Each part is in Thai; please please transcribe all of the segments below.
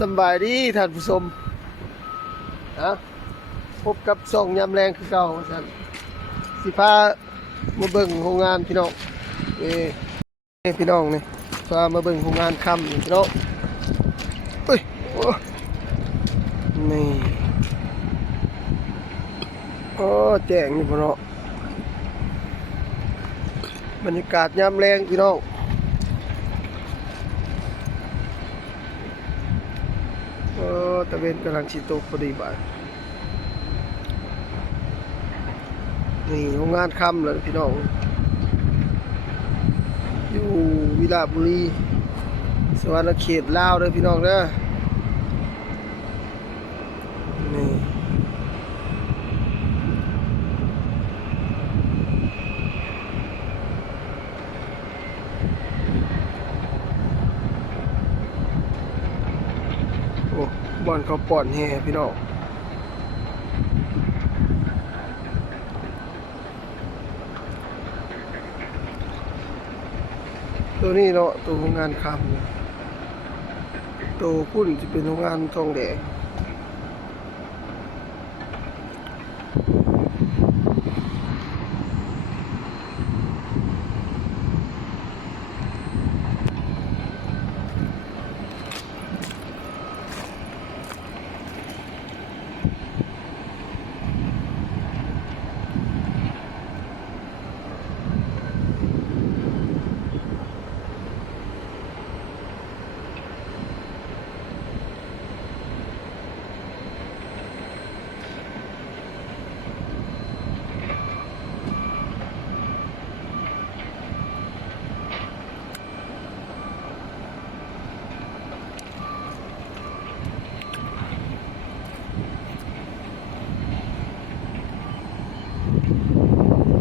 สำบายดีท่านผู้ชมนะพบกับส่องยามแรงคือเก่าท่านสิพามาเบิ่งโรงงานพี่น้องนี่พี่น้องนี่พามาเบิ่งโรงงานค่ำนี่พี่น้องเฮ้ยโอ้นี่โอ้แจ้งนี่พี่น้องบรรยากาศยามแรงพี่น้องตะเวนกำลังสิตกพอดีบ่ายนี่โรงงานค่ำเลยพี่น้องอยู่วิลาบุรีสวรรณเขตลาวเลยพี่น้องเด้อนี่โอ้บ่อนเขาป่อนแห่พี่น้องตัวนี้เนาะตัวโรงงานค่ำตัวพุ่นจะเป็นโรงงานทองแดง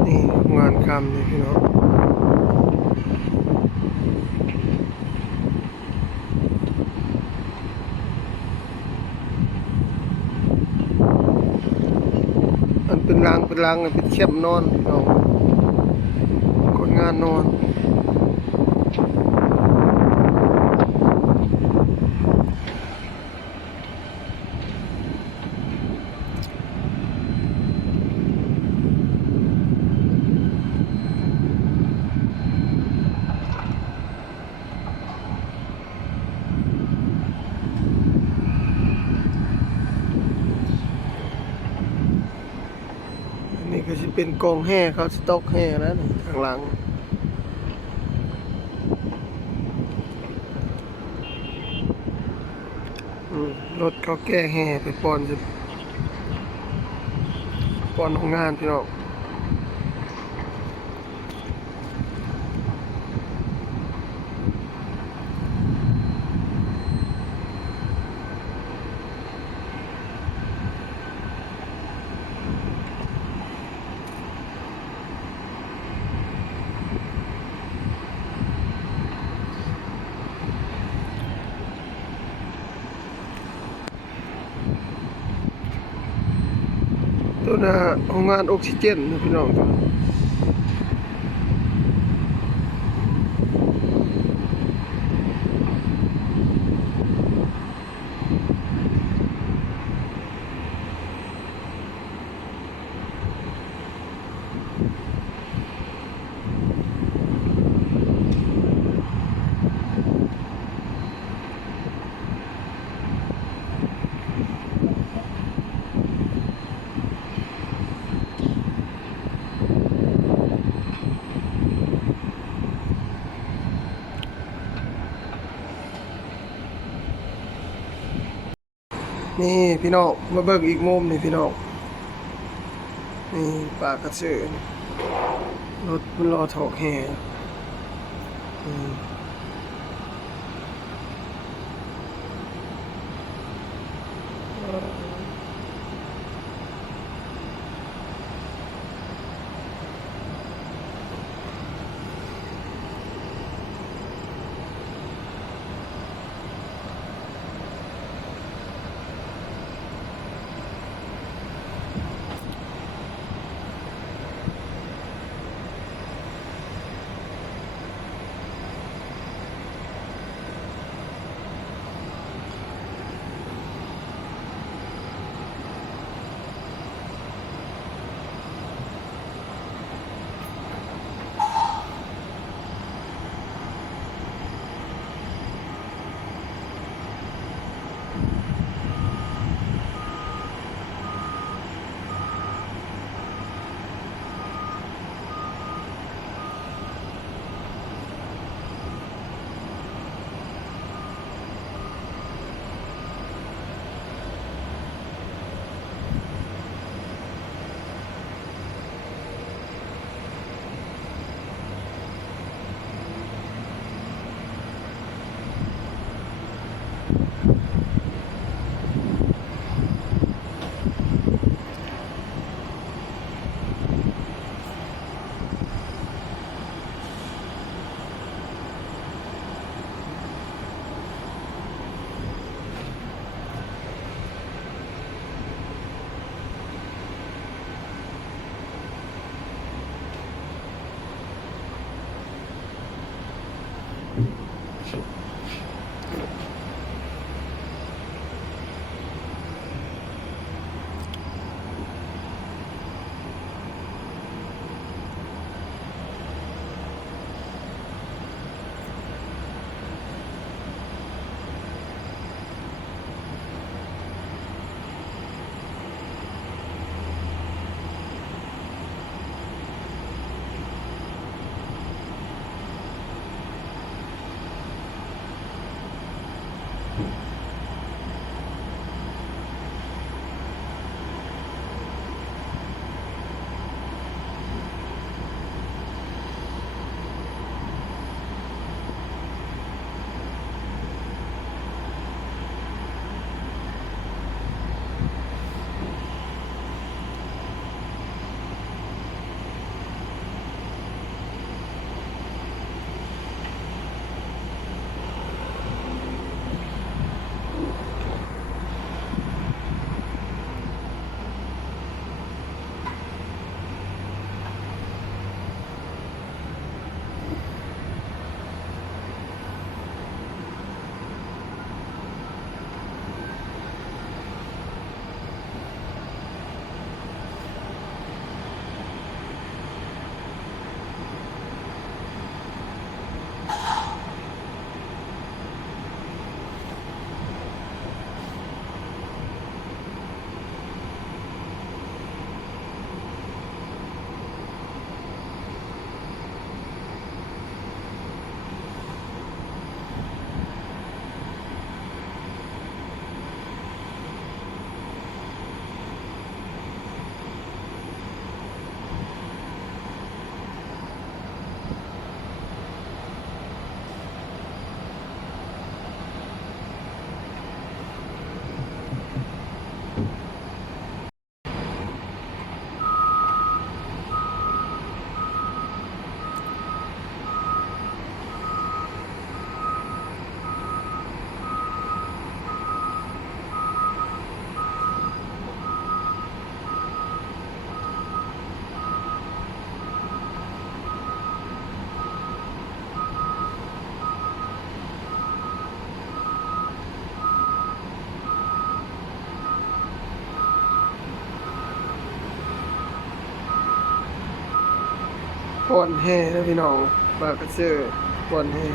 นี่โรงงานค่ำนี่พี่น้องมันเป็นรางเป็นเข้มนอนพี่น้องคนงานนอนนี่ก็จะเป็นกองแห่เขาสต็อกแห่แล้วนี่ข้างหลังรถเขาแก้แห่ไปปอนจะปอนของงานพี่น้องตัวน่ะโรงงานออกซิเจนนะพี่น้องตัวนี่พี่น้องมาเบิ่งอีกมุมนี่พี่น้องนี่ปลากระเสือรถมันรอถอกแห่ ก่อนแห่นะพี่น้องปลากระเสือก่อนแห่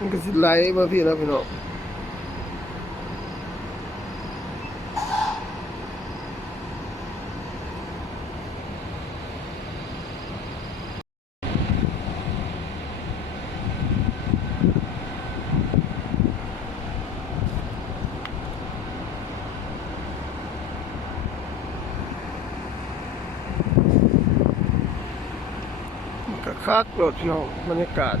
มันก็สิไหลมาพี่แล้วพี่น้องมันก็คักโลดพี่น้องบรรยากาศ